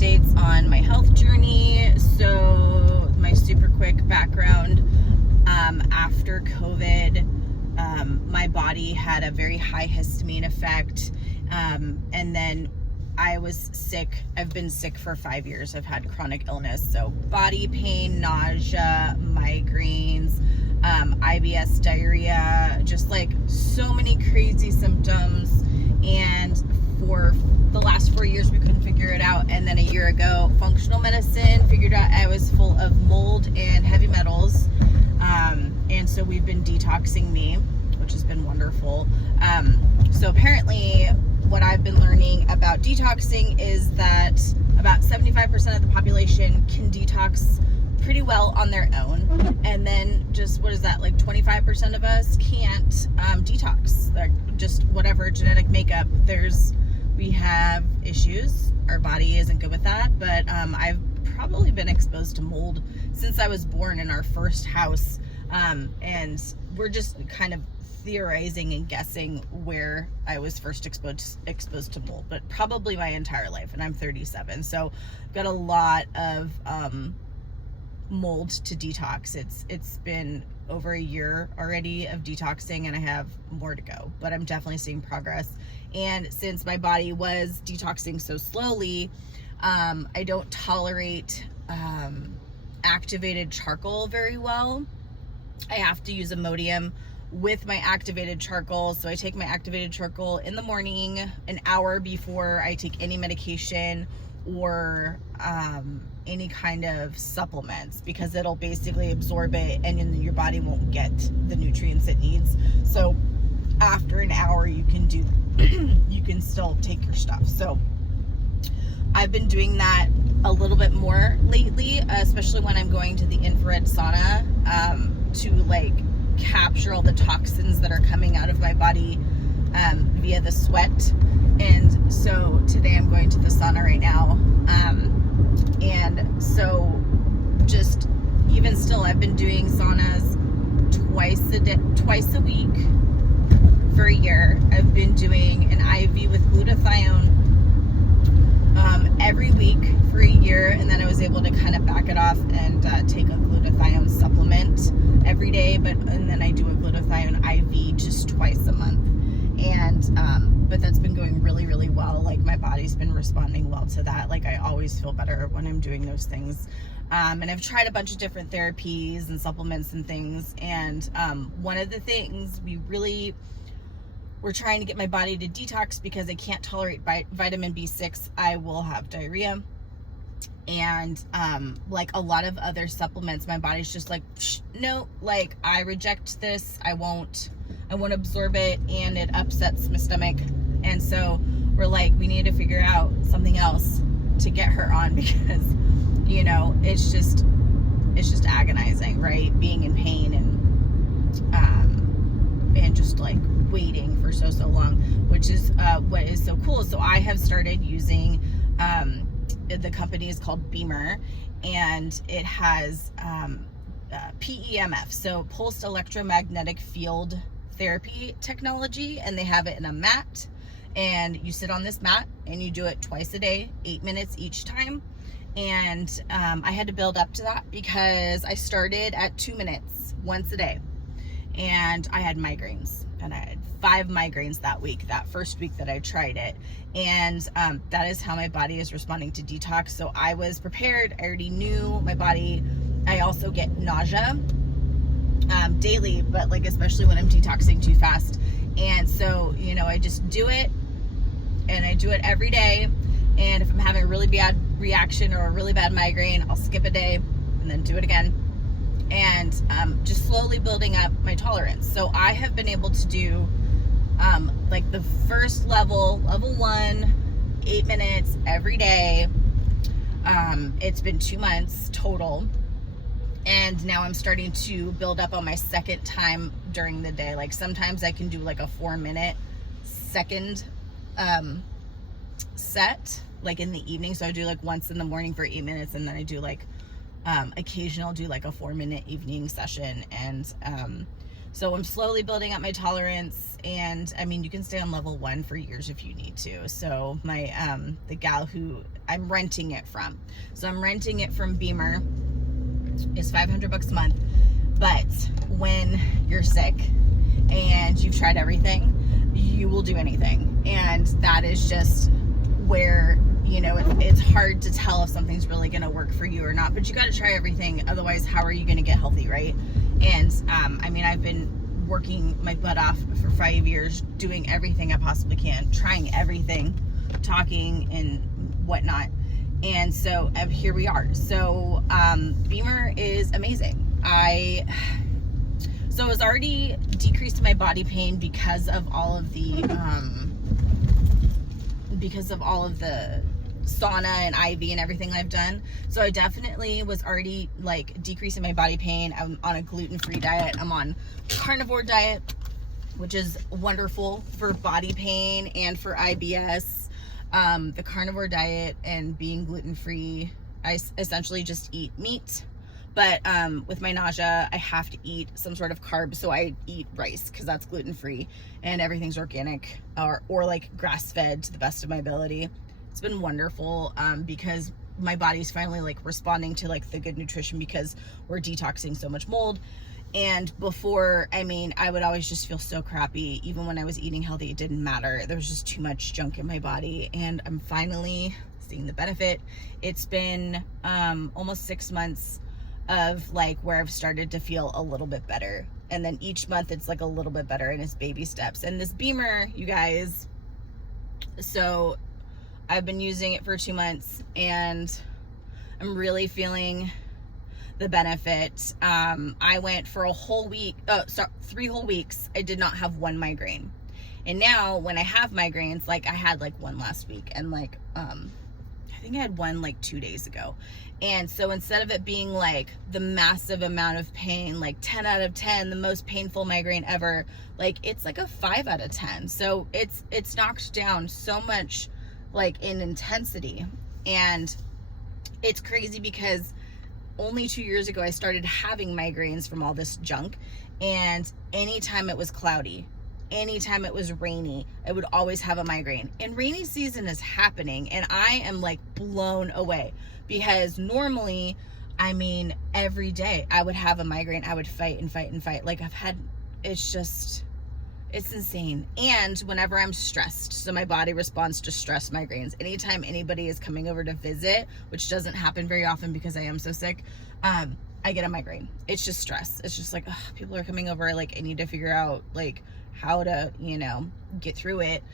updates on my health journey. So my super quick background, after COVID, my body had a very high histamine effect, and then I was sick. I've been sick for 5 years. I've had chronic illness, so body pain, nausea, migraines, IBS, diarrhea, just like so many crazy symptoms. And for the last 4 years, we couldn't figure it out. And then a year ago, functional medicine figured out I was full of mold and heavy metals. And so we've been detoxing me, which has been wonderful. So apparently what I've been learning about detoxing is that about 75% of the population can detox pretty well on their own. And then just, what is that, like 25% of us can't detox. Like just whatever genetic makeup, we have issues. Our body isn't good with that. But I've probably been exposed to mold since I was born in our first house. And we're just kind of theorizing and guessing where I was first exposed to mold, but probably my entire life, and I'm 37, so I've got a lot of mold to detox. It's been over a year already of detoxing, and I have more to go, but I'm definitely seeing progress. And since my body was detoxing so slowly, I don't tolerate activated charcoal very well. I have to use Imodium with my activated charcoal. So I take my activated charcoal in the morning, an hour before I take any medication or any kind of supplements, because it'll basically absorb it and your body won't get the nutrients it needs. So after an hour, you can still take your stuff. So I've been doing that a little bit more lately, especially when I'm going to the infrared sauna, to like capture all the toxins that are coming out of my body via the sweat. And so today I'm going to the sauna right now. And so just even still, I've been doing saunas twice a week for a year. I've been doing an IV with glutathione every week for a year, and then I was able to kind of back it off and take a glutathione supplement every day, and then I do a glutathione IV just twice a month. And but that's been going really, really well. Like my body's been responding well to that. Like I always feel better when I'm doing those things. And I've tried a bunch of different therapies and supplements and things. And one of the things we're trying to get my body to detox, because I can't tolerate vitamin B6. I will have diarrhea. And like a lot of other supplements, my body's just like, no, like I reject this. I won't absorb it, and it upsets my stomach. And so we're like, we need to figure out something else to get her on, because it's just agonizing, right? Being in pain and just like waiting for so long, which is what is so cool. So I have started using the company is called Bemer, and it has PEMF, so pulsed electromagnetic field therapy technology, and they have it in a mat, and you sit on this mat and you do it twice a day, 8 minutes each time. And I had to build up to that because I started at 2 minutes once a day, and I had migraines, and I had 5 migraines that first week that I tried it. And that is how my body is responding to detox. So I was prepared. I already knew my body. I also get nausea daily, but like especially when I'm detoxing too fast. And so I just do it, and I do it every day. And if I'm having a really bad reaction or a really bad migraine, I'll skip a day and then do it again. And just slowly building up my tolerance. So I have been able to do like the first level 1, 8 minutes every day. It's been 2 months total. And now I'm starting to build up on my second time during the day. Like sometimes I can do like a 4-minute second set, like in the evening. So I do like once in the morning for 8 minutes, and then I do like occasionally I'll do like a 4-minute evening session. And So I'm slowly building up my tolerance, and I mean, you can stay on level 1 for years if you need to. So my the gal who I'm renting it from, so I'm renting it from Bemer, is $500 a month. But when you're sick and you've tried everything, you will do anything, and that is just where, you know, it's hard to tell if something's really going to work for you or not, but you got to try everything. Otherwise, how are you going to get healthy, right? And I mean, I've been working my butt off for 5 years, doing everything I possibly can, trying everything, talking and whatnot. And so here we are. So Bemer is amazing. So it was already decreased my body pain because of all of the sauna and IV and everything I've done. So I definitely was already like decreasing my body pain. I'm on a gluten-free diet. I'm on carnivore diet, which is wonderful for body pain and for IBS. The carnivore diet and being gluten-free, I essentially just eat meat. But with my nausea, I have to eat some sort of carb, so I eat rice because that's gluten-free and everything's organic or like grass-fed to the best of my ability. It's been wonderful because my body's finally like responding to like the good nutrition because we're detoxing so much mold. And before, I mean, I would always just feel so crappy. Even when I was eating healthy, it didn't matter. There was just too much junk in my body, and I'm finally seeing the benefit. It's been almost 6 months of like where I've started to feel a little bit better, and then each month it's like a little bit better, and it's baby steps. And this Bemer, you guys, so I've been using it for 2 months and I'm really feeling the benefit. I went for a whole week, 3 whole weeks, I did not have one migraine. And now when I have migraines, like I had like one last week, and like I think I had one like 2 days ago. And so instead of it being like the massive amount of pain, like 10 out of 10, the most painful migraine ever, like it's like a 5 out of 10. So it's knocked down so much like in intensity. And it's crazy because only 2 years ago I started having migraines from all this junk, and anytime it was cloudy, anytime it was rainy, I would always have a migraine. And rainy season is happening, and I am like blown away because normally, I mean, every day I would have a migraine. I would fight and fight and fight. Like it's insane. And whenever I'm stressed, so my body responds to stress migraines. Anytime anybody is coming over to visit, which doesn't happen very often because I am so sick, I get a migraine. It's just stress. It's just like, ugh, people are coming over. Like I need to figure out like how to, you know, get through it.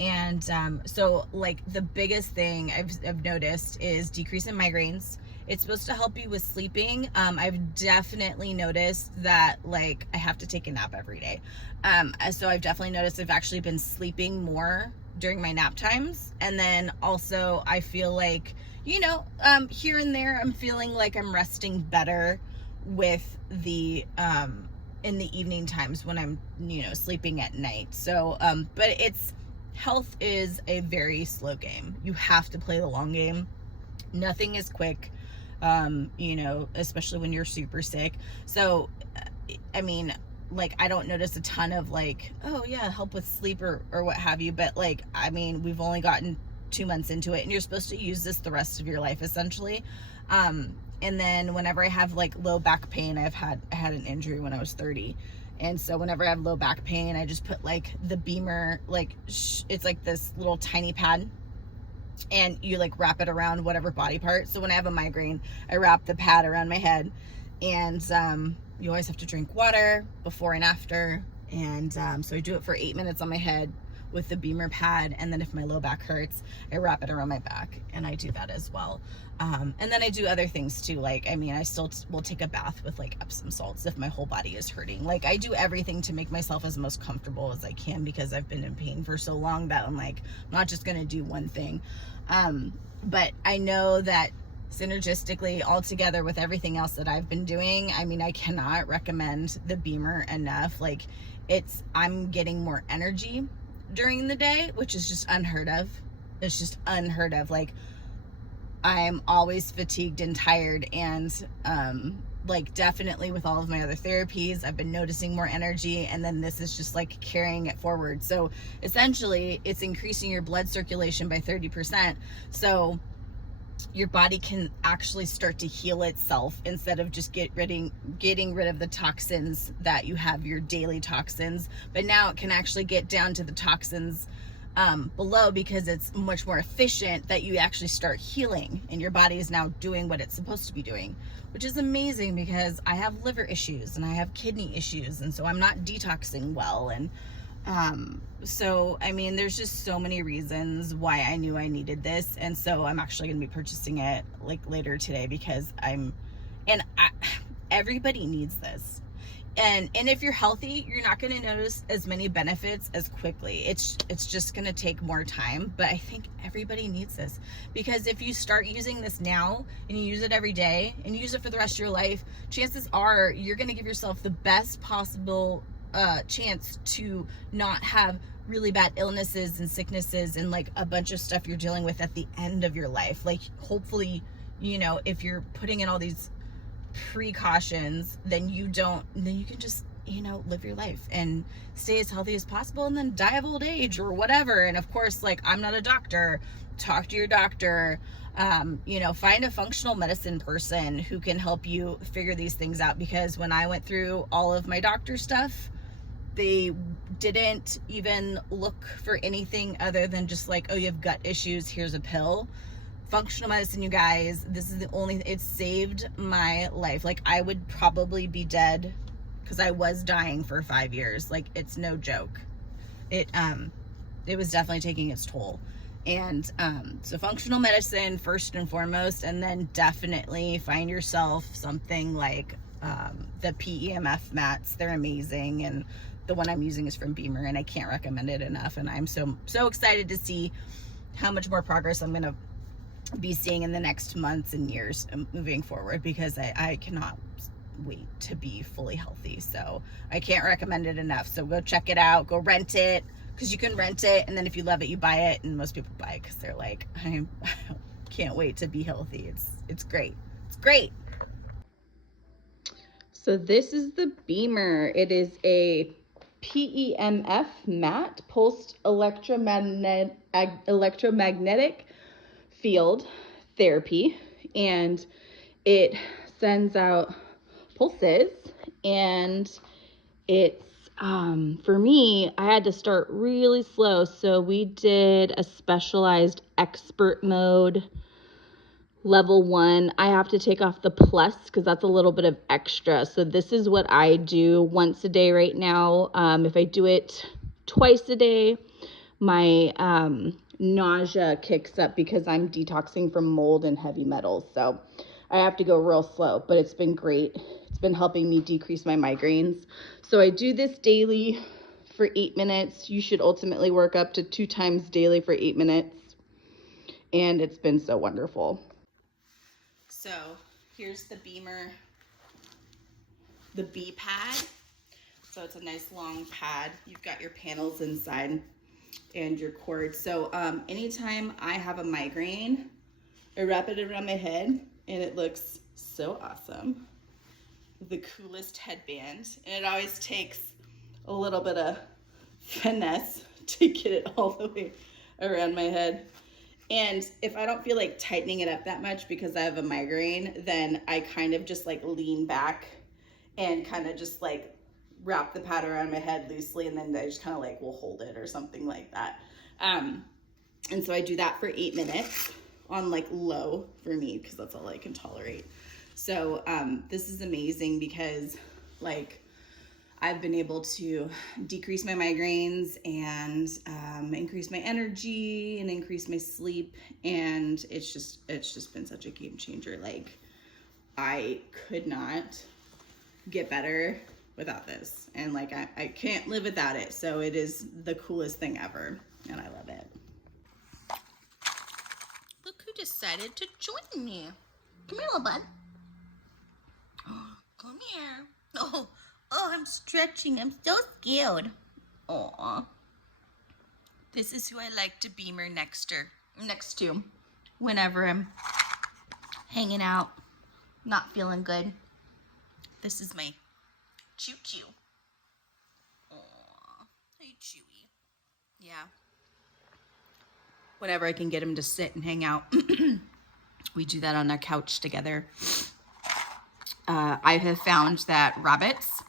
And so like the biggest thing I've noticed is decrease in migraines. It's supposed to help you with sleeping. I've definitely noticed that like I have to take a nap every day. So I've definitely noticed I've actually been sleeping more during my nap times. And then also I feel like, you know, here and there I'm feeling like I'm resting better with the in the evening times when I'm, you know, sleeping at night. So but health is a very slow game. You have to play the long game. Nothing is quick, you know, especially when you're super sick. So I mean, like I don't notice a ton of like, oh yeah, help with sleep or what have you, but like I mean, we've only gotten 2 months into it, and you're supposed to use this the rest of your life essentially. And then whenever I have like low back pain, I had an injury when I was 30, and so whenever I have low back pain, I just put like the Bemer, like it's like this little tiny pad, and you like wrap it around whatever body part. So when I have a migraine, I wrap the pad around my head, and you always have to drink water before and after. And so I do it for 8 minutes on my head with the Bemer pad, and then if my low back hurts, I wrap it around my back, and I do that as well. And then I do other things too, like I mean, I still will take a bath with like Epsom salts if my whole body is hurting. Like I do everything to make myself as most comfortable as I can, because I've been in pain for so long that I'm like, I'm not just gonna do one thing. But I know that synergistically all together with everything else that I've been doing, I mean, I cannot recommend the Bemer enough. Like I'm getting more energy during the day, which is just unheard of. It's just unheard of. Like I'm always fatigued and tired, and like definitely with all of my other therapies, I've been noticing more energy, and then this is just like carrying it forward. So essentially it's increasing your blood circulation by 30%. So your body can actually start to heal itself instead of just getting rid of the toxins that you have, your daily toxins. But now it can actually get down to the toxins below, because it's much more efficient that you actually start healing, and your body is now doing what it's supposed to be doing, which is amazing because I have liver issues and I have kidney issues, and so I'm not detoxing well. And so I mean, there's just so many reasons why I knew I needed this, and so I'm actually going to be purchasing it like later today, because everybody needs this. And if you're healthy, you're not going to notice as many benefits as quickly. It's just going to take more time, but I think everybody needs this, because if you start using this now and you use it every day and you use it for the rest of your life, chances are you're going to give yourself the best possible chance to not have really bad illnesses and sicknesses and like a bunch of stuff you're dealing with at the end of your life. Like, hopefully, you know, if you're putting in all these precautions, then you can just, you know, live your life and stay as healthy as possible, and then die of old age or whatever. And of course, like, I'm not a doctor. Talk to your doctor. You know, find a functional medicine person who can help you figure these things out, because when I went through all of my doctor stuff, they didn't even look for anything other than just like, oh, you have gut issues, here's a pill. Functional medicine, you guys, this is the only, it saved my life. Like, I would probably be dead, because I was dying for 5 years. Like, it's no joke. It was definitely taking its toll. And so functional medicine first and foremost, and then definitely find yourself something like the PEMF mats. They're amazing, and the one I'm using is from Bemer, and I can't recommend it enough. And I'm so excited to see how much more progress I'm gonna be seeing in the next months and years moving forward, because I cannot wait to be fully healthy. So I can't recommend it enough. So go check it out, go rent it, because you can rent it, and then if you love it, you buy it. And most people buy it because they're like, I can't wait to be healthy. It's great. It's great. So this is the Bemer. It is a PEMF mat, pulsed electromagnetic field therapy, and it sends out pulses, and it's for me, I had to start really slow, so we did a specialized expert mode level 1. I have to take off the plus because that's a little bit of extra. So this is what I do once a day right now. If I do it twice a day, my nausea kicks up because I'm detoxing from mold and heavy metals. So I have to go real slow, but it's been great. It's been helping me decrease my migraines. So I do this daily for 8 minutes. You should ultimately work up to 2 times daily for 8 minutes. And it's been so wonderful. So here's the Bemer, the B pad. So it's a nice long pad. You've got your panels inside and your cord. So anytime I have a migraine, I wrap it around my head, and it looks so awesome. The coolest headband. And it always takes a little bit of finesse to get it all the way around my head. And if I don't feel like tightening it up that much because I have a migraine, then I kind of just like lean back and kind of just like wrap the pad around my head loosely, and then I just kind of like will hold it or something like that. And so I do that for 8 minutes on like low for me, because that's all I can tolerate. So this is amazing because like I've been able to decrease my migraines and increase my energy and increase my sleep, and it's just been such a game changer. Like, I could not get better without this, and like I can't live without it. So it is the coolest thing ever, and I love it. Look who decided to join me. Come here, little bud. Come here. Oh, I'm stretching. I'm so scared. Aw. This is who I like to Bemer next to whenever I'm hanging out, not feeling good. This is my Choo Choo. Aww, hey Chewy. Yeah. Whenever I can get him to sit and hang out, we do that on our couch together. I have found that rabbits,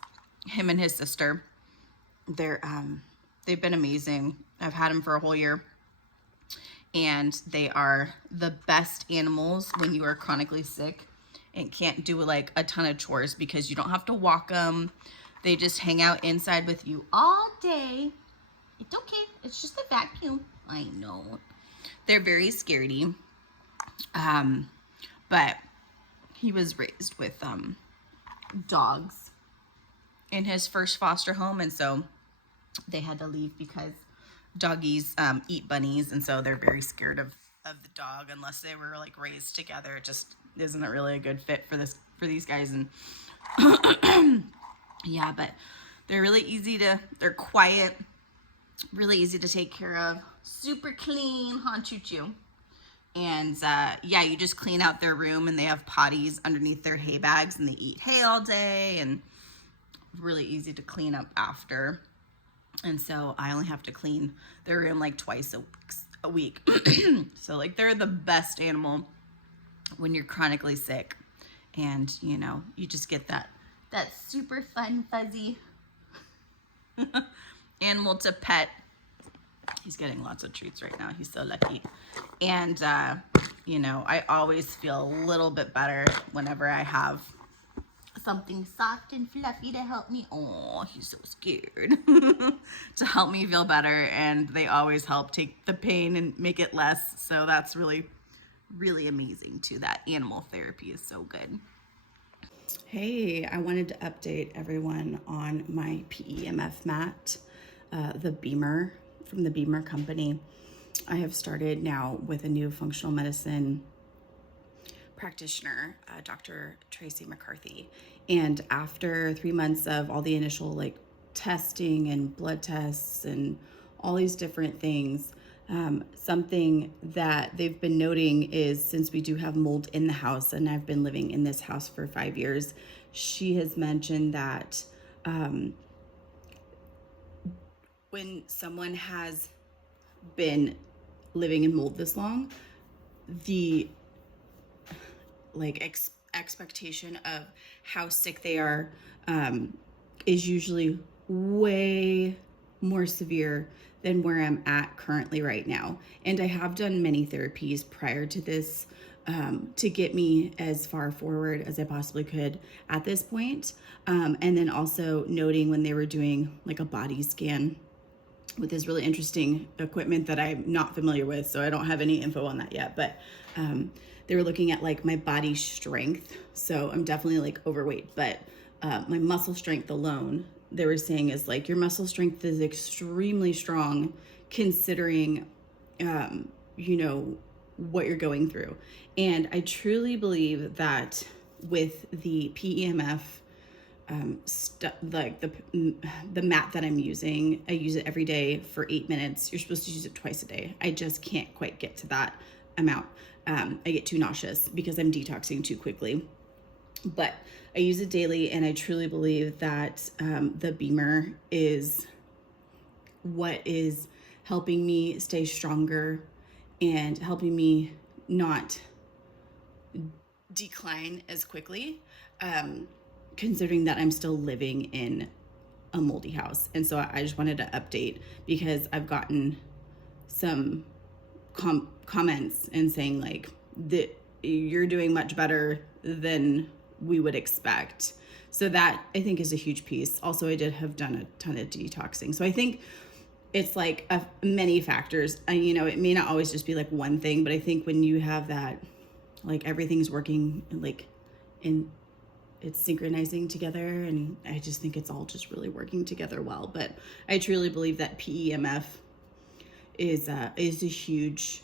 him and his sister, they've been amazing. I've had them for a whole year, and they are the best animals when you are chronically sick and can't do like a ton of chores, because you don't have to walk them. They just hang out inside with you all day. It's okay. It's just a vacuum. I know. They're very scaredy. But he was raised with dogs in his first foster home, and so they had to leave because doggies eat bunnies, and so they're very scared of the dog unless they were like raised together. It just isn't really a good fit for these guys. And yeah, but they're really easy they're quiet, really easy to take care of, super clean, huh, Choo Choo? And yeah, you just clean out their room, and they have potties underneath their hay bags, and they eat hay all day, and really easy to clean up after. And so I only have to clean their room like twice a week. So like they're the best animal when you're chronically sick, and you know, you just get that super fun fuzzy animal to pet. He's getting lots of treats right now. He's so lucky. And you know, I always feel a little bit better whenever I have something soft and fluffy to help me. Oh, he's so scared. To help me feel better, and they always help take the pain and make it less. So that's really, really amazing too. That animal therapy is so good. Hey, I wanted to update everyone on my PEMF mat, the Bemer, from the Bemer company. I have started now with a new functional medicine practitioner, Dr. Tracy McCarthy. And after 3 months of all the initial like testing and blood tests and all these different things, something that they've been noting is, since we do have mold in the house, and I've been living in this house for 5 years, she has mentioned that when someone has been living in mold this long, the expectation of how sick they are is usually way more severe than where I'm at currently right now. And I have done many therapies prior to this to get me as far forward as I possibly could at this point. And then also noting when they were doing like a body scan with this really interesting equipment that I'm not familiar with, so I don't have any info on that yet, but they were looking at like my body strength. So I'm definitely like overweight, but my muscle strength alone, they were saying, is like your muscle strength is extremely strong considering, you know, what you're going through. And I truly believe that with the PEMF, like the mat that I'm using, I use it every day for 8 minutes. You're supposed to use it twice a day. I just can't quite get to that amount. I get too nauseous because I'm detoxing too quickly. But I use it daily, and I truly believe that the Bemer is what is helping me stay stronger and helping me not decline as quickly, considering that I'm still living in a moldy house. And so I just wanted to update, because I've gotten some comments and saying like that you're doing much better than we would expect. So that I think is a huge piece. Also, I did have done a ton of detoxing. So I think it's like many factors. You know, it may not always just be like one thing, but I think when you have that, like everything's working like in, it's synchronizing together, and I just think it's all just really working together well. But I truly believe that PEMF is a huge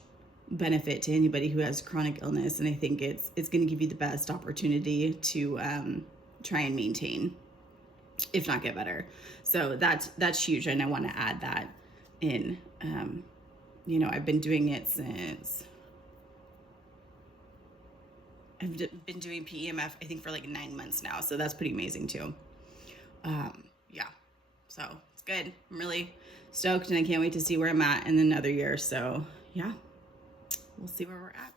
benefit to anybody who has chronic illness, and I think it's going to give you the best opportunity to try and maintain, if not get better. So that's huge, and I want to add that in. You know, I've been doing it since I've been doing PEMF, I think, for like 9 months now. So that's pretty amazing too. Yeah, so it's good. I'm really stoked and I can't wait to see where I'm at in another year. So yeah, we'll see where we're at.